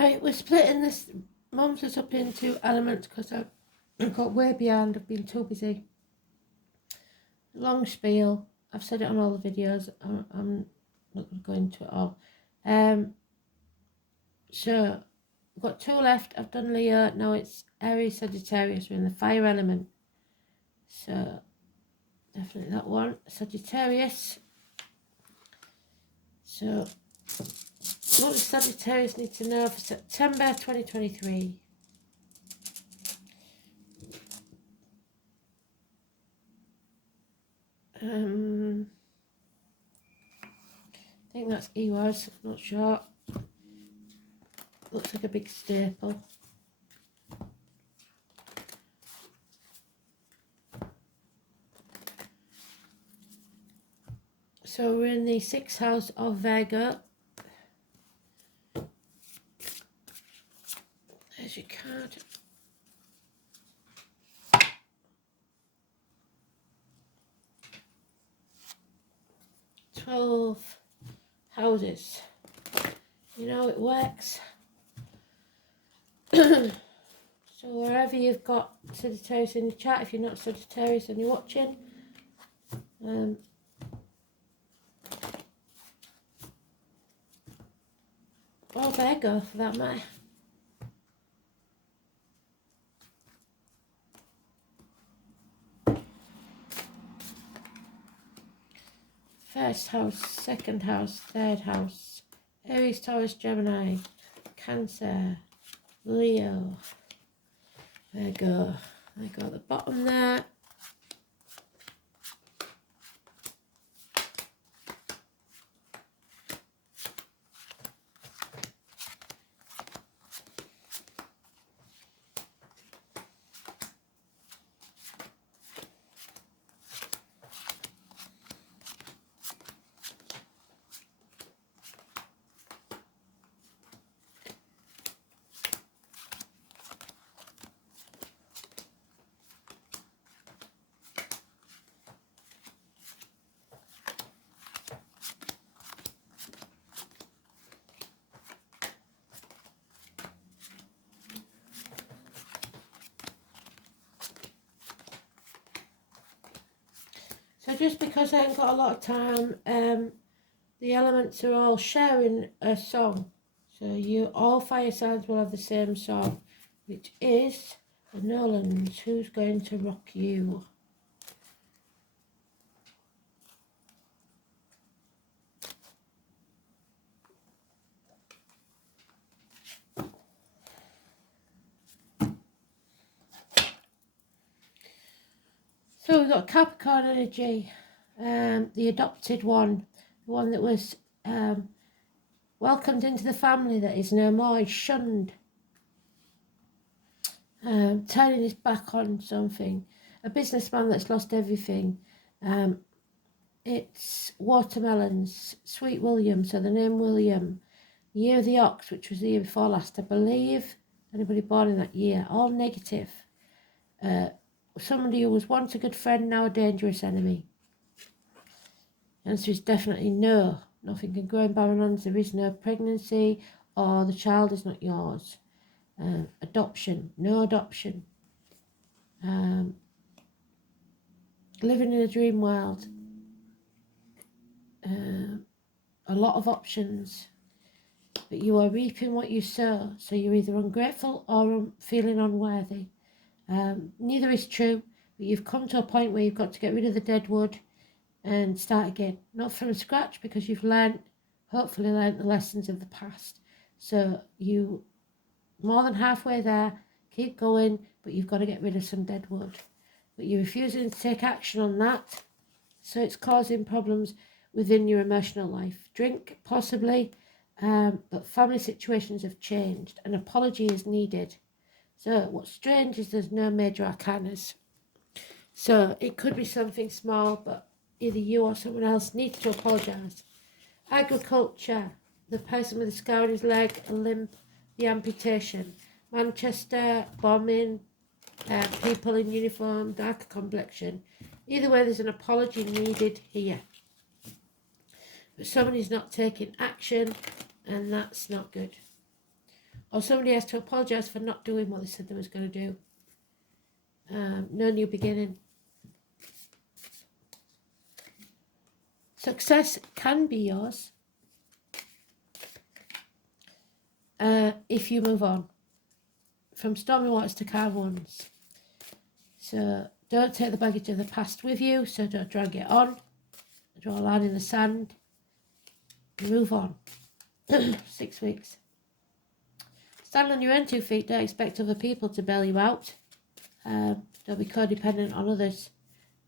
Right, we're splitting this months up into elements because I've got way behind. I've been too busy. Long spiel. I've said it on all the videos. I'm not going to go into it all. So I've got 2 left. I've done Leo. Now it's Aries, Sagittarius. We're in the fire element. So definitely that one. Sagittarius. So what does Sagittarius need to know for September 2023? I think that's EWAS, not sure. Looks like a big staple. So we're in the 6th house of Virgo. There's your card. $12 houses. You know it works. So wherever you've got Sagittarius in the chat, if you're not Sagittarius and you're watching, or Virgo for that matter. First house, 2nd house, 3rd house, Aries, Taurus, Gemini, Cancer, Leo, Virgo. I go at the bottom there. So just because I haven't got a lot of time, the elements are all sharing a song. So all fire signs will have the same song, which is the Nolans, Who's Going to Rock You? So we've got Capricorn energy, the adopted one, the one that was welcomed into the family that is no more, is shunned, turning his back on something, a businessman that's lost everything. It's watermelons, Sweet William, so the name William, year of the ox, which was the year before last, I believe. Anybody born in that year, all negative. Somebody who was once a good friend, now a dangerous enemy. The answer is definitely no. Nothing can grow in barren lands. There is no pregnancy, or the child is not yours. Adoption, no adoption. Living in a dream world. A lot of options, but you are reaping what you sow. So you're either ungrateful or feeling unworthy. Neither is true, but you've come to a point where you've got to get rid of the dead wood and start again. Not from scratch, because you've hopefully learned the lessons of the past. So you more than halfway there, keep going, but you've got to get rid of some dead wood. But you're refusing to take action on that, so it's causing problems within your emotional life. Drink, possibly, but family situations have changed. An apology is needed. So what's strange is there's no major arcanas. So it could be something small, but either you or someone else needs to apologise. Agriculture, the person with a scar on his leg, a limp, the amputation. Manchester, bombing, people in uniform, darker complexion. Either way, there's an apology needed here. But somebody's not taking action, and that's not good. or somebody has to apologise for not doing what they said they was going to do. No new beginning. Success can be yours if you move on from stormy waters to calm ones. So don't take the baggage of the past with you, so don't drag it on. Draw a line in the sand. Move on. 6 weeks. Stand on your own 2 feet. Don't expect other people to bail you out. Don't be codependent on others.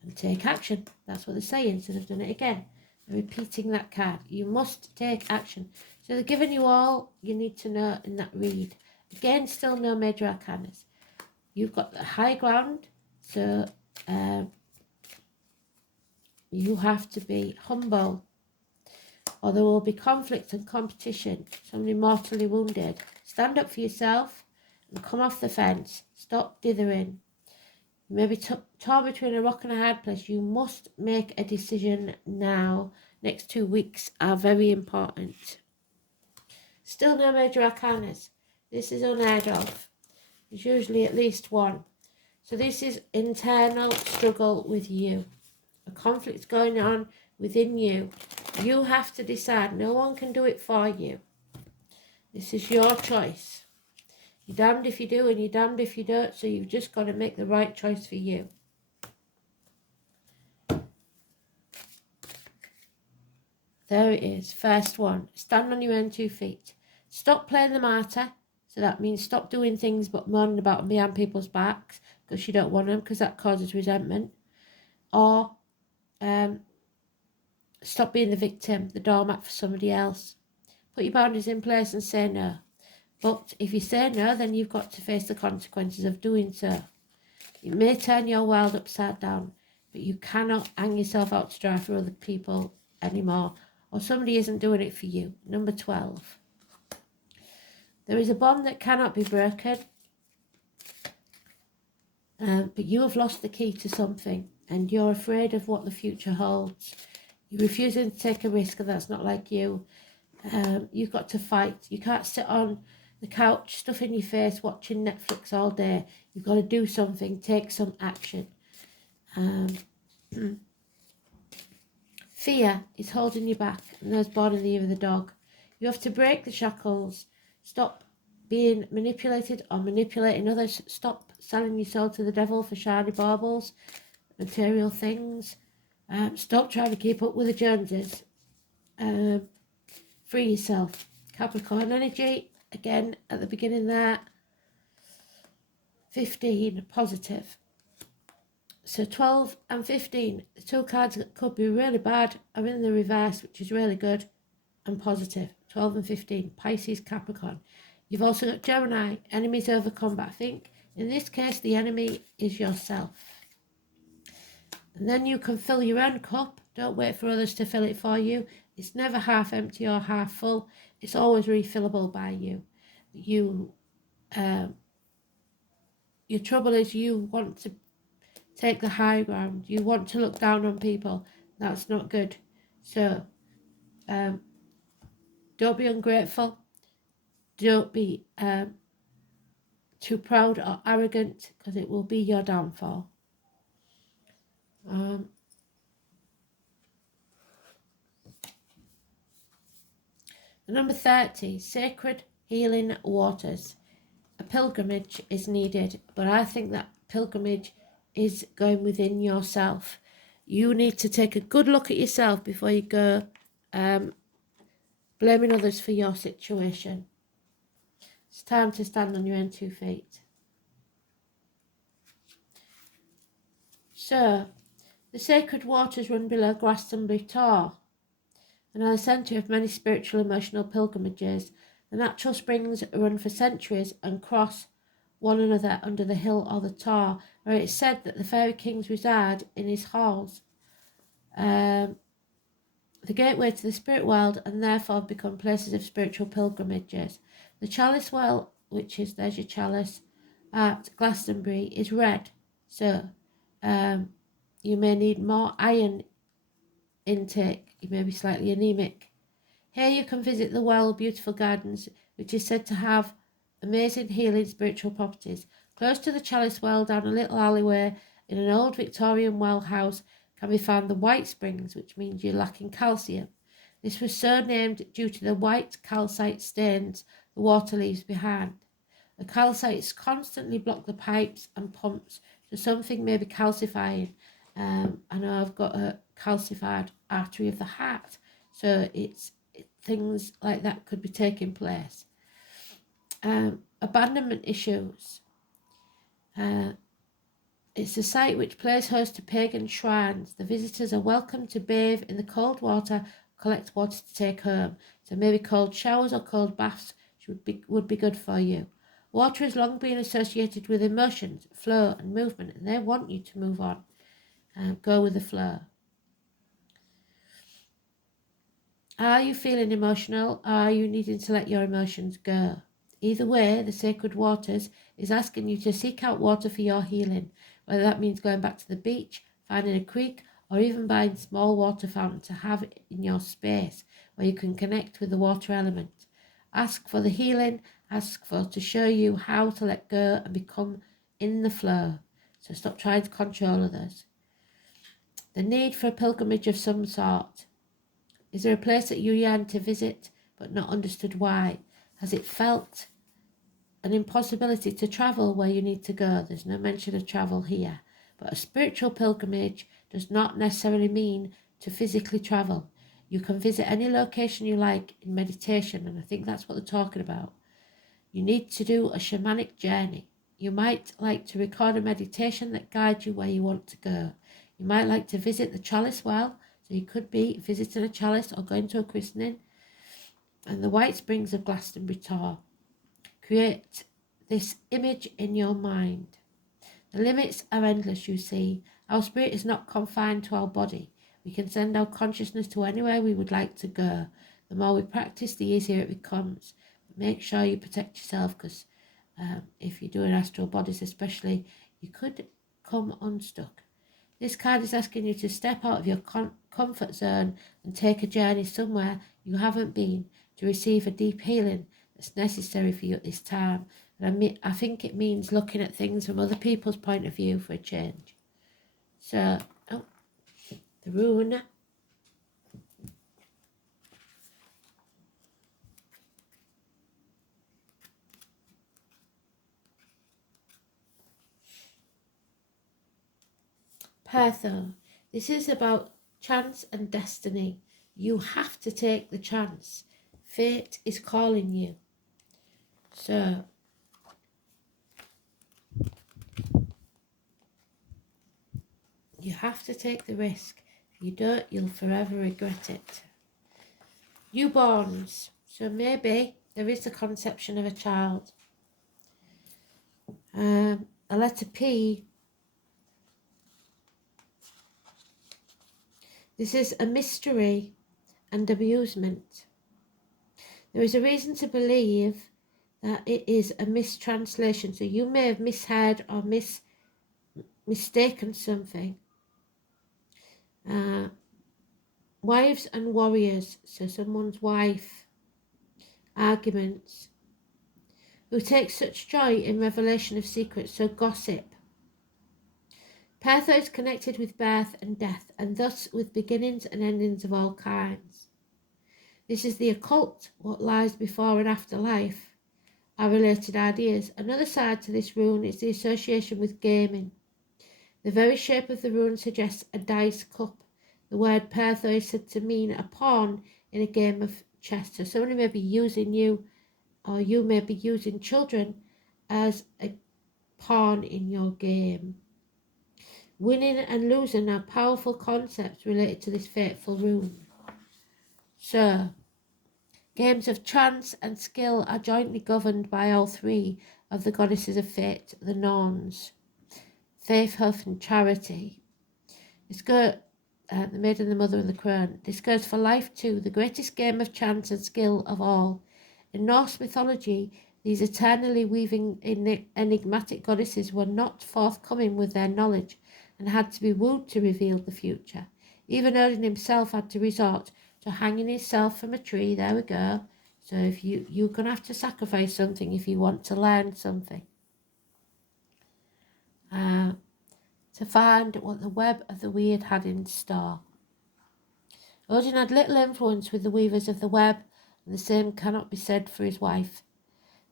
And take action. That's what they're saying, so they've done it again. They're repeating that card. You must take action. So they're giving you all you need to know in that read. Again, still no major arcanas. You've got the high ground, so you have to be humble, or there will be conflict and competition. Somebody mortally wounded. Stand up for yourself and come off the fence. Stop dithering. You may be torn between a rock and a hard place. You must make a decision now. Next 2 weeks are very important. Still no major arcanas. This is unheard of. There's usually at least one. So this is internal struggle with you. A conflict going on within you. You have to decide. No one can do it for you. This is your choice. You're damned if you do and you're damned if you don't. So you've just got to make the right choice for you. There it is. First one. Stand on your own 2 feet. Stop playing the martyr. So that means stop doing things but moaning about them behind people's backs because you don't want them, because that causes resentment. Or stop being the victim, the doormat for somebody else. Put your boundaries in place and say no. But if you say no, then you've got to face the consequences of doing so. It may turn your world upside down, but you cannot hang yourself out to dry for other people anymore, or somebody isn't doing it for you. Number 12. There is a bond that cannot be broken, but you have lost the key to something, and you're afraid of what the future holds. You're refusing to take a risk, and that's not like you. You've got to fight. You can't sit on the couch, stuff in your face, watching Netflix all day. You've got to do something, take some action. Fear is holding you back, and those born in the year of the dog. You have to break the shackles. Stop being manipulated or manipulating others. Stop selling your soul to the devil for shiny baubles, material things. Stop trying to keep up with the Joneses. Free yourself. Capricorn energy, again at the beginning there. 15, positive. So 12 and 15, the 2 cards that could be really bad are in the reverse, which is really good and positive. 12 and 15, Pisces, Capricorn. You've also got Gemini, enemies overcome, but I think in this case the enemy is yourself. And then you can fill your own cup. Don't wait for others to fill it for you. It's never half empty or half full. It's always refillable by you. Your trouble is you want to take the high ground. You want to look down on people. That's not good. So don't be ungrateful. Don't be too proud or arrogant, because it will be your downfall. Number 30, sacred healing waters. A pilgrimage is needed, but I think that pilgrimage is going within yourself. You need to take a good look at yourself before you go blaming others for your situation. It's time to stand on your own 2 feet. So, the sacred waters run below Glastonbury Tor, and are the centre of many spiritual emotional pilgrimages. The natural springs run for centuries and cross one another under the hill or the Tor, where it is said that the fairy kings reside in his halls. The gateway to the spirit world, and therefore become places of spiritual pilgrimages. The chalice well, which is, there's your chalice, at Glastonbury, is red, so you may need more iron intake. You may be slightly anemic. Here you can visit the Well Beautiful Gardens, which is said to have amazing healing spiritual properties. Close to the Chalice Well, down a little alleyway in an old Victorian well house, can be found the White Springs, which means you're lacking calcium. This was so named due to the white calcite stains the water leaves behind. The calcites constantly block the pipes and pumps, so something may be calcifying. I know I've got a calcified artery of the heart, so things like that could be taking place. Abandonment issues. It's a site which plays host to pagan shrines. The visitors are welcome to bathe in the cold water, collect water to take home. So maybe cold showers or cold baths would be good for you. Water has long been associated with emotions, flow and movement, and they want you to move on. Go with the flow. Are you feeling emotional? Are you needing to let your emotions go? Either way, the Sacred Waters is asking you to seek out water for your healing, whether that means going back to the beach, finding a creek, or even buying a small water fountain to have in your space where you can connect with the water element. Ask for the healing, ask for to show you how to let go and become in the flow. So stop trying to control others. The need for a pilgrimage of some sort. Is there a place that you yearn to visit but not understood why? Has it felt an impossibility to travel where you need to go? There's no mention of travel here. But a spiritual pilgrimage does not necessarily mean to physically travel. You can visit any location you like in meditation, and I think that's what they're talking about. You need to do a shamanic journey. You might like to record a meditation that guides you where you want to go. You might like to visit the Chalice Well, so you could be visiting a chalice or going to a christening. And the White Springs of Glastonbury Tor. Create this image in your mind. The limits are endless, you see. Our spirit is not confined to our body. We can send our consciousness to anywhere we would like to go. The more we practice, the easier it becomes. But make sure you protect yourself, because if you're doing astral bodies especially, you could come unstuck. This card is asking you to step out of your comfort zone and take a journey somewhere you haven't been to receive a deep healing that's necessary for you at this time. And I think it means looking at things from other people's point of view for a change. So, the rune. Pertho. This is about chance and destiny. You have to take the chance. Fate is calling you. So, you have to take the risk. If you don't, you'll forever regret it. Newborns. So maybe there is the conception of a child. A letter P. This is a mystery and amusement. There is a reason to believe that it is a mistranslation. So you may have misheard or mistaken something. Wives and warriors. So someone's wife. Arguments. Who take such joy in revelation of secrets. So gossip. Pertho is connected with birth and death, and thus with beginnings and endings of all kinds. This is the occult, what lies before and after life, are related ideas. Another side to this rune is the association with gaming. The very shape of the rune suggests a dice cup. The word Pertho is said to mean a pawn in a game of chess. So somebody may be using you, or you may be using children as a pawn in your game. Winning and losing are powerful concepts related to this fateful rune. So, games of chance and skill are jointly governed by all three of the goddesses of fate, the Norns. Faith, health and charity. The maiden, the mother and the crone. This goes for life too, the greatest game of chance and skill of all. In Norse mythology, these eternally weaving enigmatic goddesses were not forthcoming with their knowledge and had to be wooed to reveal the future. Even Odin himself had to resort to hanging himself from a tree. There we go. So if you're going to have to sacrifice something if you want to learn something. To find what the web of the weird had in store. Odin had little influence with the weavers of the web, and the same cannot be said for his wife.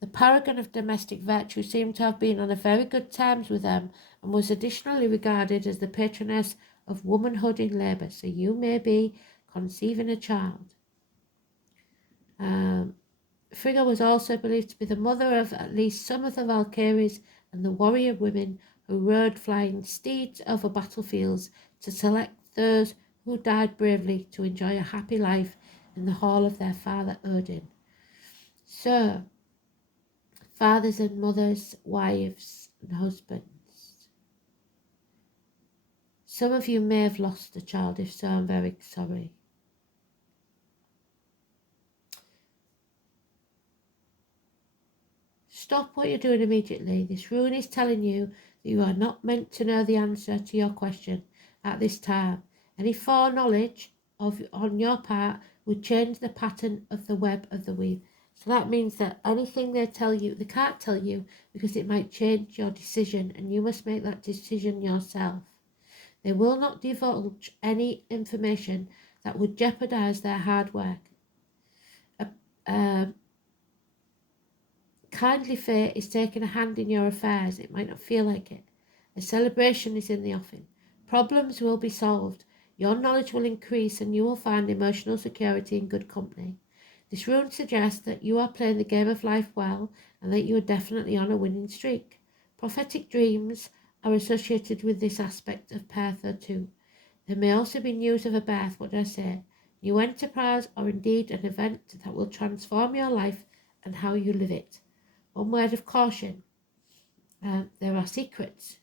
The paragon of domestic virtue seemed to have been on a very good terms with them, and was additionally regarded as the patroness of womanhood in labour. So you may be conceiving a child. Frigga was also believed to be the mother of at least some of the Valkyries and the warrior women who rode flying steeds over battlefields to select those who died bravely to enjoy a happy life in the hall of their father Odin. So, fathers and mothers, wives and husbands. Some of you may have lost a child. If so, I'm very sorry. Stop what you're doing immediately. This rune is telling you that you are not meant to know the answer to your question at this time. Any foreknowledge on your part would change the pattern of the web of the weave. So that means that anything they tell you, they can't tell you because it might change your decision, and you must make that decision yourself. They will not divulge any information that would jeopardize their hard work. Kindly fate is taking a hand in your affairs. It might not feel like it. A celebration is in the offing. Problems will be solved. Your knowledge will increase, and you will find emotional security in good company. This rune suggests that you are playing the game of life well, and that you are definitely on a winning streak. Prophetic dreams are associated with this aspect of Pertha too. There may also be news of a birth, what did I say? New enterprise, or indeed an event that will transform your life and how you live it. One word of caution. There are secrets.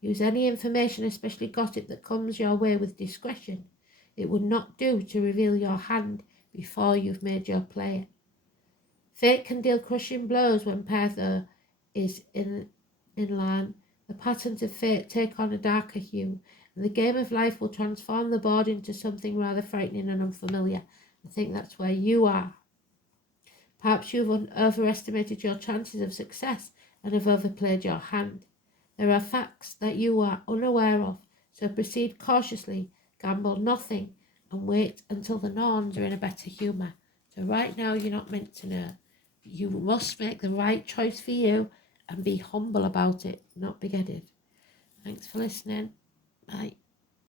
Use any information, especially gossip, that comes your way with discretion. It would not do to reveal your hand before you've made your play. Fate can deal crushing blows when Pertha is in line. The patterns of fate take on a darker hue, and the game of life will transform the board into something rather frightening and unfamiliar. I think that's where you are. Perhaps you've overestimated your chances of success and have overplayed your hand. There are facts that you are unaware of, so proceed cautiously, gamble nothing, and wait until the Norns are in a better humour. So right now you're not meant to know. You must make the right choice for you and be humble about it, not big-headed. Thanks for listening. Bye.